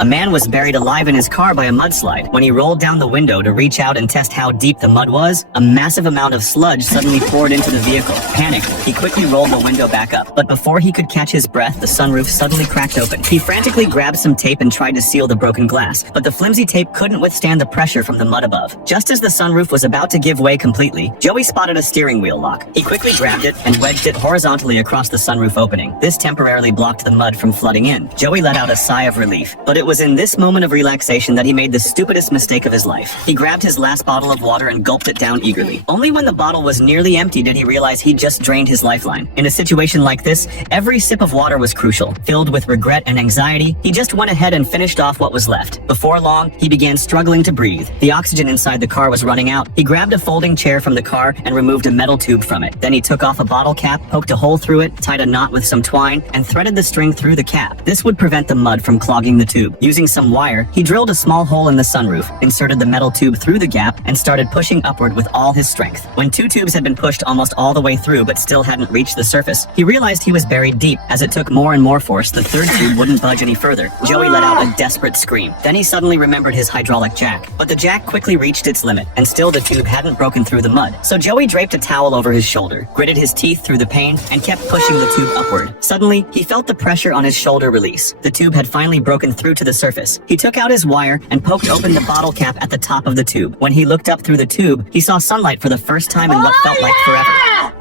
A man was buried alive in his car by a mudslide. When he rolled down the window to reach out and test how deep the mud was, a massive amount of sludge suddenly poured into the vehicle. Panicked, he quickly rolled the window back up. But before he could catch his breath, the sunroof suddenly cracked open. He frantically grabbed some tape and tried to seal the broken glass, but the flimsy tape couldn't withstand the pressure from the mud above. Just as the sunroof was about to give way completely, Joey spotted a steering wheel lock. He quickly grabbed it and wedged it horizontally across the sunroof opening. This temporarily blocked the mud from flooding in. Joey let out a sigh of relief, but it was in this moment of relaxation that he made the stupidest mistake of his life. He grabbed his last bottle of water and gulped it down eagerly. Only when the bottle was nearly empty did he realize he'd just drained his lifeline. In a situation like this, every sip of water was crucial. Filled with regret and anxiety, he just went ahead and finished off what was left. Before long, he began struggling to breathe. The oxygen inside the car was running out. He grabbed a folding chair from the car and removed a metal tube from it. Then he took off a bottle cap, poked a hole through it, tied a knot with some twine, and threaded the string through the cap. This would prevent the mud from clogging the tube. Using some wire, he drilled a small hole in the sunroof, inserted the metal tube through the gap, and started pushing upward with all his strength. When 2 tubes had been pushed almost all the way through but still hadn't reached the surface, he realized he was buried deep. As it took more and more force, the 3rd tube wouldn't budge any further. Joey let out a desperate scream. Then he suddenly remembered his hydraulic jack. But the jack quickly reached its limit, and still the tube hadn't broken through the mud. So Joey draped a towel over his shoulder, gritted his teeth through the pain, and kept pushing the tube upward. Suddenly, he felt the pressure on his shoulder release. The tube had finally broken through to the surface. He took out his wire and poked open the bottle cap at the top of the tube. When he looked up through the tube, he saw sunlight for the first time in what felt like forever.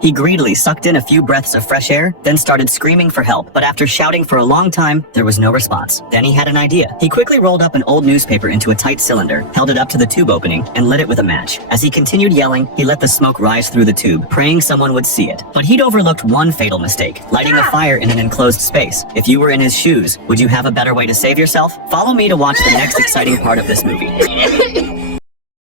He greedily sucked in a few breaths of fresh air, then started screaming for help. But after shouting for a long time, there was no response. Then he had an idea. He quickly rolled up an old newspaper into a tight cylinder, held it up to the tube opening, and lit it with a match. As he continued yelling, he let the smoke rise through the tube, praying someone would see it. But he'd overlooked one fatal mistake: lighting a fire in an enclosed space. If you were in his shoes, would you have a better way to save yourself? Follow me to watch the next exciting part of this movie.